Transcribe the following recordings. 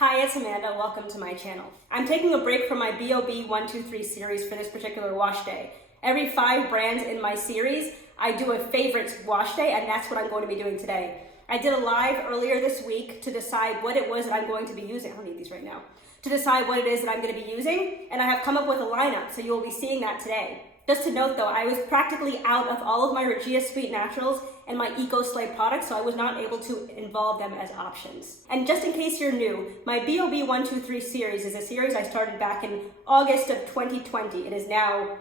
Hi, it's Amanda. Welcome to my channel. I'm taking a break from my BOB 123 series for this particular wash day. Every 5 brands in my series, I do a favorites wash day, and that's what I'm going to be doing today. I did a live earlier this week to decide what it was that I'm going to be using. I don't need these right now. To decide what it is that I'm going to be using, and I have come up with a lineup, so you will be seeing that today. Just to note though, I was practically out of all of my Regia Sweet Naturals and my Ecoslay products, so I was not able to involve them as options. And just in case you're new, my BOB 123 series is a series I started back in August of 2020. It is now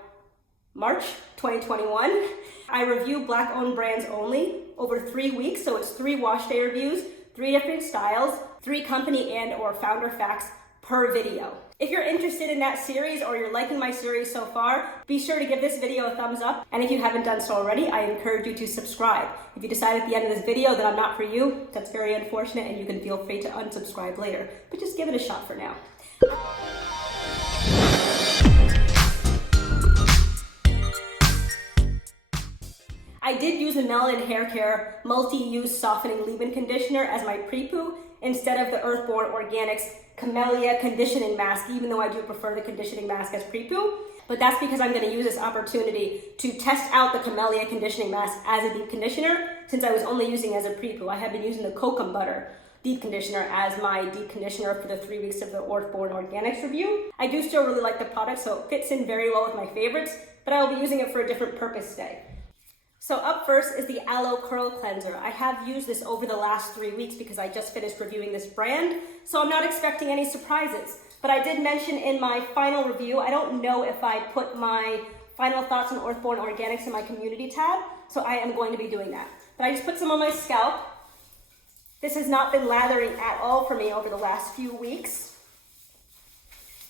March 2021. I review Black-owned brands only over 3 weeks, so it's 3 wash day reviews, 3 different styles, 3 company and or founder facts per video. If you're interested in that series or you're liking my series so far, be sure to give this video a thumbs up. And if you haven't done so already, I encourage you to subscribe. If you decide at the end of this video that I'm not for you, that's very unfortunate and you can feel free to unsubscribe later. But just give it a shot for now. I did use the Melanin Haircare multi-use softening leave-in conditioner as my Prepoo instead of the Earthborn Organics Camellia conditioning mask, even though I do prefer the conditioning mask as Prepoo. But that's because I'm going to use this opportunity to test out the Camellia conditioning mask as a deep conditioner, since I was only using it as a Prepoo. I have been using the Cocoa Butter deep conditioner as my deep conditioner for the 3 weeks of the Earthborn Organics review. I do still really like the product, so it fits in very well with my favorites, but I will be using it for a different purpose today. So up first is the Aloe Curl Cleanser. I have used this over the last 3 weeks because I just finished reviewing this brand, so I'm not expecting any surprises. But I did mention in my final review, I don't know if I put my final thoughts on Earthborn Organics in my community tab, so I am going to be doing that. But I just put some on my scalp. This has not been lathering at all for me over the last few weeks.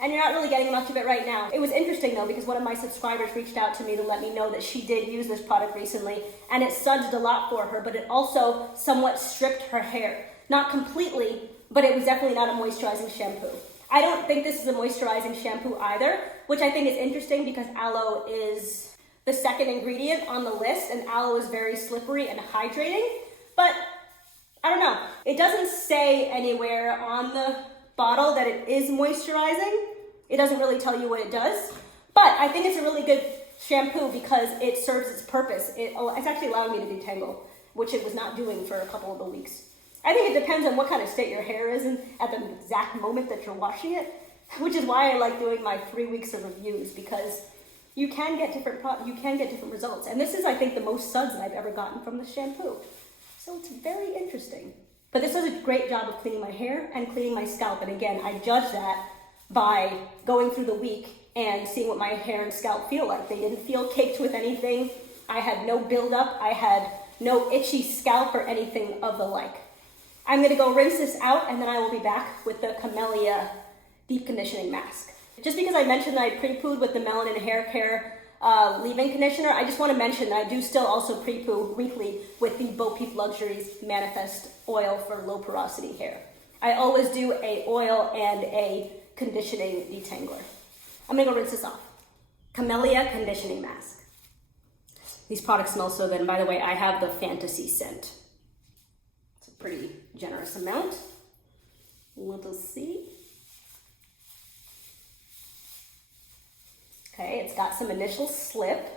And you're not really getting much of it right now. It was interesting though, because one of my subscribers reached out to me to let me know that she did use this product recently, and it sudsed a lot for her, but it also somewhat stripped her hair. Not completely, but it was definitely not a moisturizing shampoo. I don't think this is a moisturizing shampoo either, which I think is interesting because aloe is the second ingredient on the list, and aloe is very slippery and hydrating, but I don't know. It doesn't say anywhere on the bottle that it is moisturizing. It doesn't really tell you what it does, but I think it's a really good shampoo because it serves its purpose. It's actually allowing me to detangle, which it was not doing for a couple of the weeks. I think it depends on what kind of state your hair is in at the exact moment that you're washing it, which is why I like doing my 3 weeks of reviews, because you can get different results. And this is, I think, the most suds that I've ever gotten from this shampoo. So it's very interesting. But this does a great job of cleaning my hair and cleaning my scalp. And again, I judge that by going through the week and seeing what my hair and scalp feel like. They didn't feel caked with anything. I had no buildup. I had no itchy scalp or anything of the like. I'm gonna go rinse this out, and then I will be back with the Camellia Deep Conditioning Mask. Just because I mentioned that I pre-pooed with the Melanin Haircare leave-in conditioner, I just want to mention that I do still also pre-poo weekly with the Bo Peep Luxuries Manifest Oil for low porosity hair. I always do a oil and a conditioning detangler. I'm gonna go rinse this off. Camellia Conditioning Mask. These products smell so good, and by the way, I have the Fantasy scent. It's a pretty generous amount. Little see. Okay, it's got some initial slip.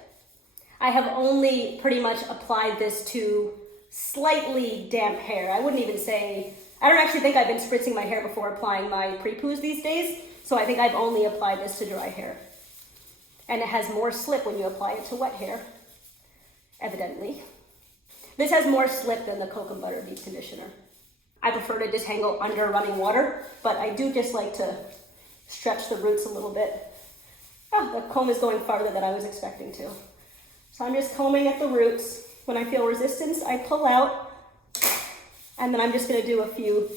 I have only pretty much applied this to slightly damp hair. I wouldn't even say, I don't actually think I've been spritzing my hair before applying my Prepoos these days, so I think I've only applied this to dry hair. And it has more slip when you apply it to wet hair, evidently. This has more slip than the Cocoa Butter Deep Conditioner. I prefer to detangle under running water, but I do just like to stretch the roots a little bit. Oh, the comb is going farther than I was expecting to. So I'm just combing at the roots. When I feel resistance, I pull out, and then I'm just gonna do a few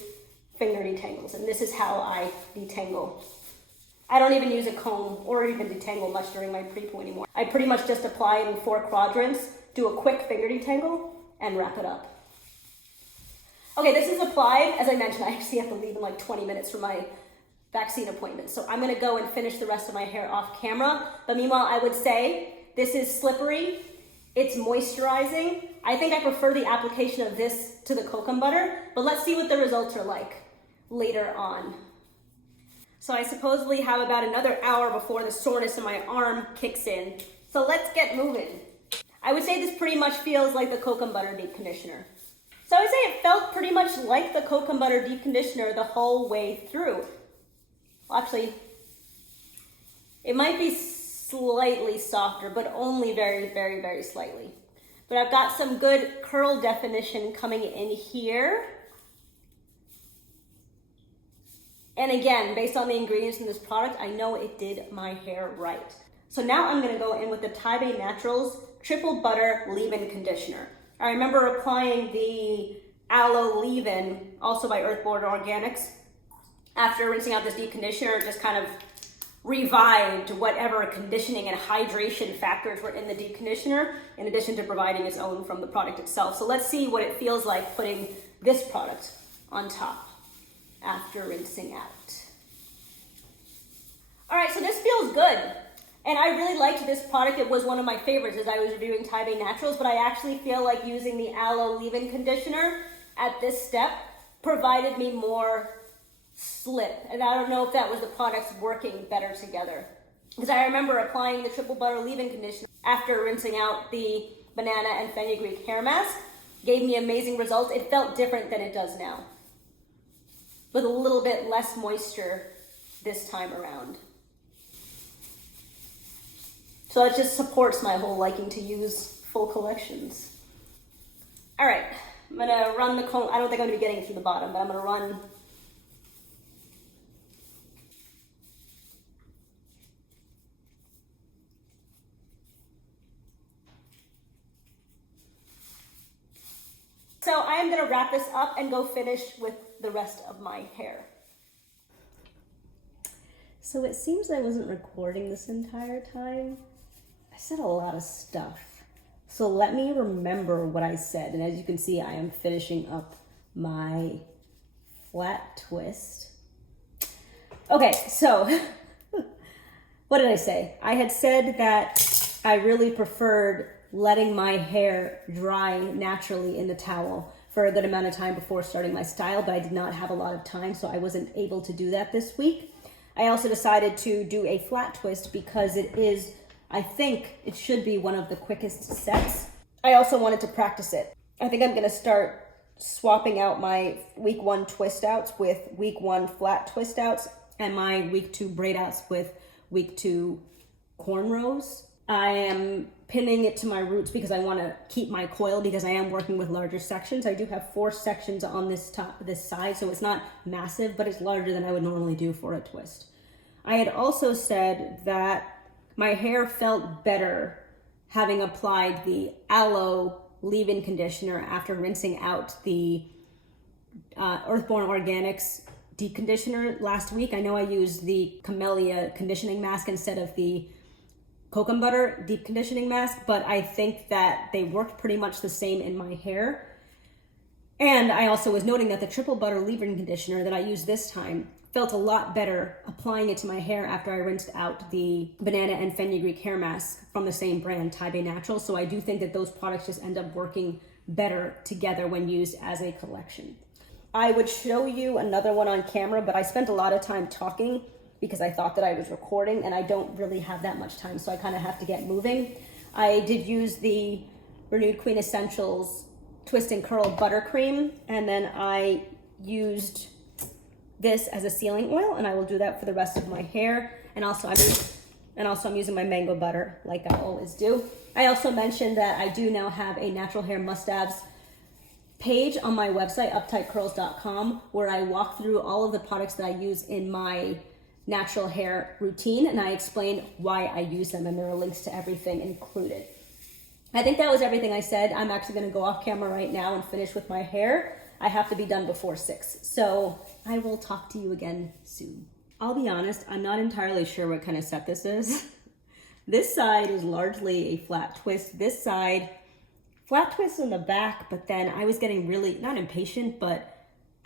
finger detangles, and this is how I detangle. I don't even use a comb or even detangle much during my Prepoo anymore. I pretty much just apply it in 4 quadrants, do a quick finger detangle, and wrap it up. Okay, this is applied. As I mentioned, I actually have to leave in like 20 minutes for my vaccine appointment. So I'm gonna go and finish the rest of my hair off camera. But meanwhile, I would say this is slippery, it's moisturizing. I think I prefer the application of this to the cocoa butter, but let's see what the results are like. later on. So I supposedly have about another hour before the soreness in my arm kicks in. So let's get moving. I would say this pretty much feels like the cocoa butter deep conditioner. So I would say it felt pretty much like the cocoa butter deep conditioner the whole way through. Well, actually, it might be slightly softer, but only very, very, very slightly. But I've got some good curl definition coming in here. And again, based on the ingredients in this product, I know it did my hair right. So now I'm gonna go in with the Taibei Naturals Triple Butter Leave-In Conditioner. I remember applying the Aloe Leave-In, also by Earthborn Organics. After rinsing out this deep conditioner, it just kind of revived whatever conditioning and hydration factors were in the deep conditioner, in addition to providing its own from the product itself. So let's see what it feels like putting this product on top after rinsing out. All right, so this feels good. And I really liked this product. It was one of my favorites as I was reviewing Taibei Naturals, but I actually feel like using the Aloe Leave-In Conditioner at this step provided me more slip. And I don't know if that was the products working better together. Because I remember applying the Triple Butter Leave-In Conditioner after rinsing out the banana and fenugreek hair mask. Gave me amazing results. It felt different than it does now, with a little bit less moisture this time around. So it just supports my whole liking to use full collections. All right, I'm gonna run the comb. I don't think I'm gonna be getting it through the bottom, but I'm gonna run So I am gonna wrap this up and go finish with the rest of my hair. So it seems I wasn't recording this entire time. I said a lot of stuff. So let me remember what I said. And as you can see, I am finishing up my flat twist. Okay, so what did I say? I had said that I really preferred letting my hair dry naturally in the towel for a good amount of time before starting my style, but I did not have a lot of time, so I wasn't able to do that this week. I also decided to do a flat twist because it is, I think it should be one of the quickest sets. I also wanted to practice it. I think I'm gonna start swapping out my week 1 twist outs with week 1 flat twist outs and my week 2 braid outs with week 2 cornrows. I am pinning it to my roots because I want to keep my coil because I am working with larger sections. I do have 4 sections on this side, so it's not massive, but it's larger than I would normally do for a twist. I had also said that my hair felt better having applied the Aloe leave-in conditioner after rinsing out the Earthborn Organics deep conditioner last week. I know I used the Camellia conditioning mask instead of the cocoa butter deep conditioning mask, but I think that they worked pretty much the same in my hair. And I also was noting that the triple butter leave-in conditioner that I used this time felt a lot better applying it to my hair after I rinsed out the banana and fenugreek hair mask from the same brand, Taibei Naturals. So I do think that those products just end up working better together when used as a collection. I would show you another one on camera, but I spent a lot of time talking because I thought that I was recording and I don't really have that much time, so I kind of have to get moving. I did use the Renewed Queen Essentials Twist and Curl Buttercream, and then I used this as a sealing oil, and I will do that for the rest of my hair. And also I'm using my mango butter like I always do. I also mentioned that I do now have a natural hair must-haves page on my website, uptightcurls.com, where I walk through all of the products that I use in my natural hair routine, and I explain why I use them, and there are links to everything included. I think that was everything I said. I'm actually going to go off camera right now and finish with my hair. I have to be done before 6, so I will talk to you again soon. I'll be honest, I'm not entirely sure what kind of set this is. This side is largely a flat twist. This side, flat twist in the back, but then I was getting really, not impatient, but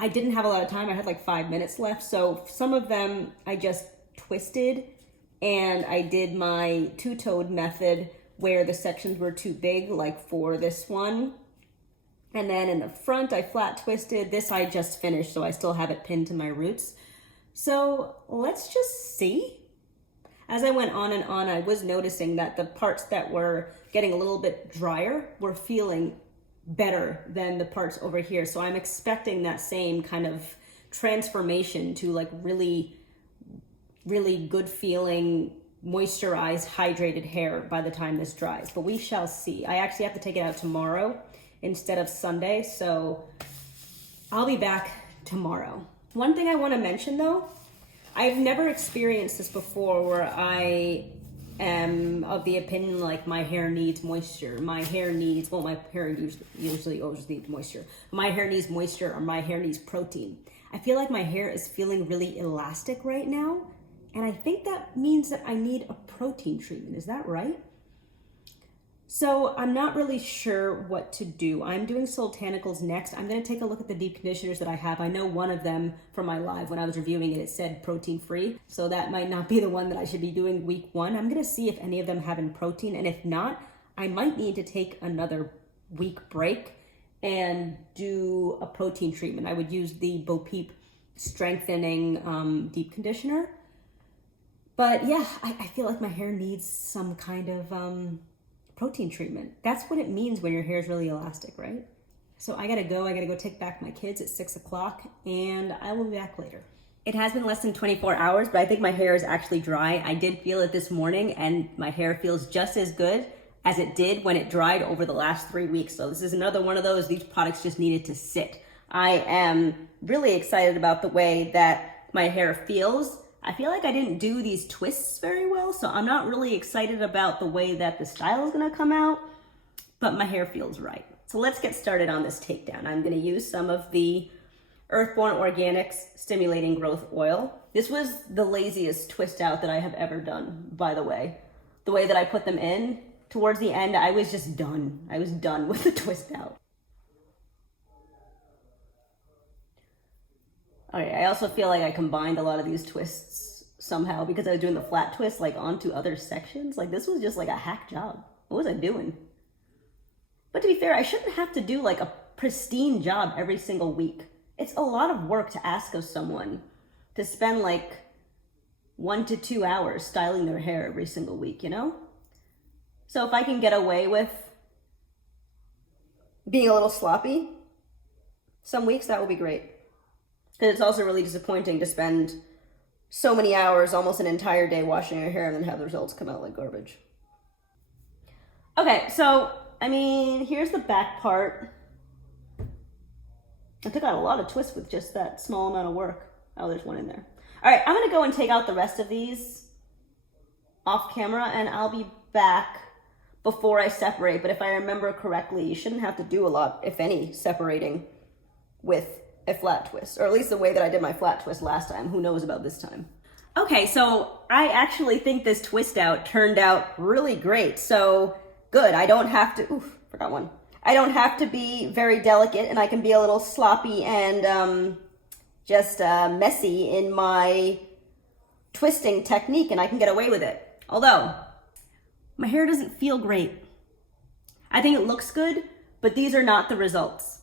I didn't have a lot of time. I had like 5 minutes left. So some of them I just twisted, and I did my two-toed method where the sections were too big, like for this one. And then in the front, I flat twisted. This I just finished, so I still have it pinned to my roots. So let's just see. As I went on and on, I was noticing that the parts that were getting a little bit drier were feeling better than the parts over here. So I'm expecting that same kind of transformation to like really, really good feeling, moisturized, hydrated hair by the time this dries. But we shall see. I actually have to take it out tomorrow instead of Sunday, so I'll be back tomorrow. One thing I want to mention though, I've never experienced this before where I am of the opinion like my hair needs moisture. My hair needs, well, my hair usually always needs moisture. My hair needs moisture or my hair needs protein. I feel like my hair is feeling really elastic right now. And I think that means that I need a protein treatment. Is that right? So I'm not really sure what to do. I'm doing Soultanicals next. I'm going to take a look at the deep conditioners that I have. I know one of them from my live when I was reviewing it, it said protein free. So that might not be the one that I should be doing week 1. I'm going to see if any of them have in protein. And if not, I might need to take another week break and do a protein treatment. I would use the Bo Peep strengthening deep conditioner. But yeah, I feel like my hair needs some kind of protein treatment. That's what it means when your hair is really elastic, right? So I gotta go take back my kids at 6 o'clock and I will be back later. It has been less than 24 hours, but I think my hair is actually dry. I did feel it this morning and my hair feels just as good as it did when it dried over the last 3 weeks. So this is another one of those, these products just needed to sit. I am really excited about the way that my hair feels. I feel like I didn't do these twists very well, so I'm not really excited about the way that the style is gonna come out, but my hair feels right. So let's get started on this takedown. I'm gonna use some of the Earthborn Organics Stimulating Growth Oil. This was the laziest twist out that I have ever done, by the way. The way that I put them in, towards the end, I was just done. I was done with the twist out. Okay, I also feel like I combined a lot of these twists somehow because I was doing the flat twist like onto other sections. Like this was just like a hack job. What was I doing? But to be fair, I shouldn't have to do like a pristine job every single week. It's a lot of work to ask of someone to spend like 1 to 2 hours styling their hair every single week, you know? So if I can get away with being a little sloppy some weeks, that would be great. Because it's also really disappointing to spend so many hours, almost an entire day washing your hair and then have the results come out like garbage. Okay, so, I mean, here's the back part. I took out a lot of twists with just that small amount of work. Oh, there's one in there. All right, I'm gonna go and take out the rest of these off camera and I'll be back before I separate. But if I remember correctly, you shouldn't have to do a lot, if any, separating with a flat twist, or at least the way that I did my flat twist last time. Who knows about this time? Okay, so I actually think this twist out turned out really great. So good, I don't have to, oof, forgot one. I don't have to be very delicate and I can be a little sloppy and just messy in my twisting technique and I can get away with it. Although, my hair doesn't feel great. I think it looks good, but these are not the results.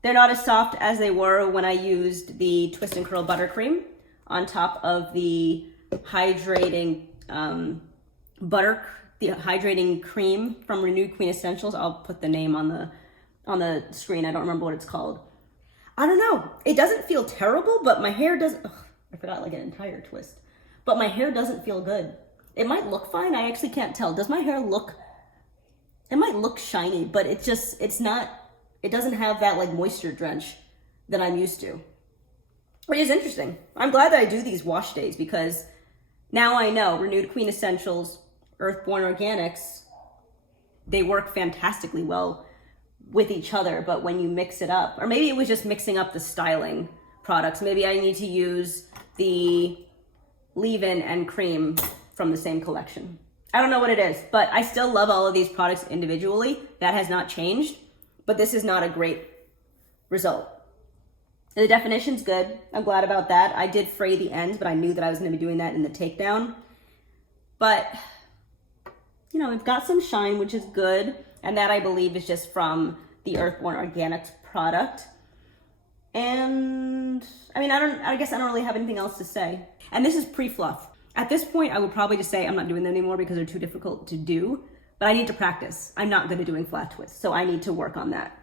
They're not as soft as they were when I used the Twist and Curl Buttercream on top of the hydrating the hydrating cream from Renewed Queen Essentials. I'll put the name on the screen. I don't remember what it's called. I don't know. It doesn't feel terrible, but my hair doesn't, I forgot like an entire twist. But my hair doesn't feel good. It might look fine. I actually can't tell. Does my hair look, it might look shiny, but it's not, it doesn't have that like moisture drench that I'm used to, which is interesting. I'm glad that I do these wash days because now I know Renewed Queen Essentials, Earthborn Organics, they work fantastically well with each other, but when you mix it up, or maybe it was just mixing up the styling products. Maybe I need to use the leave-in and cream from the same collection. I don't know what it is, but I still love all of these products individually. That has not changed. But this is not a great result. The definition's good. I'm glad about that. I did fray the ends, but I knew that I was going to be doing that in the takedown. But, you know, we've got some shine, which is good. And that, I believe, is just from the Earthborn Organics product. And I mean, I guess I don't really have anything else to say. And this is pre-fluff. At this point, I would probably just say I'm not doing them anymore because they're too difficult to do, but I need to practice. I'm not good at doing flat twists, so I need to work on that.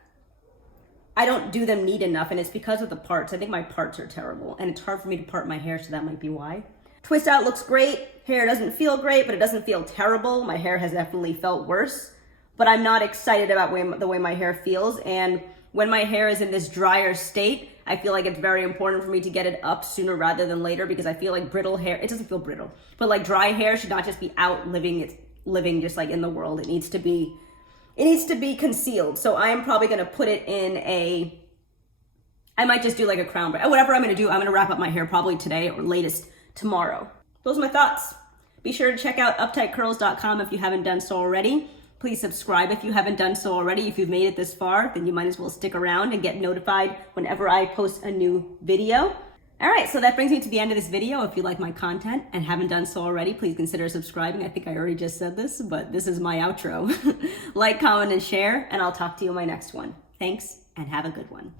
I don't do them neat enough, and it's because of the parts. I think my parts are terrible, and it's hard for me to part my hair, so that might be why. Twist out looks great. Hair doesn't feel great, but it doesn't feel terrible. My hair has definitely felt worse, but I'm not excited about the way my hair feels, and when my hair is in this drier state, I feel like it's very important for me to get it up sooner rather than later, because I feel like brittle hair, it doesn't feel brittle, but like dry hair should not just be out living just like in the world. It needs to be concealed. So I am probably gonna put it in I might just do like a crown braid. Whatever I'm gonna do, I'm gonna wrap up my hair probably today or latest tomorrow. Those are my thoughts. Be sure to check out uptightcurls.com if you haven't done so already. Please subscribe if you haven't done so already. If you've made it this far, then you might as well stick around and get notified whenever I post a new video. All right, so that brings me to the end of this video. If you like my content and haven't done so already, please consider subscribing. I think I already just said this, but this is my outro. Like, comment, and share, and I'll talk to you in my next one. Thanks, and have a good one.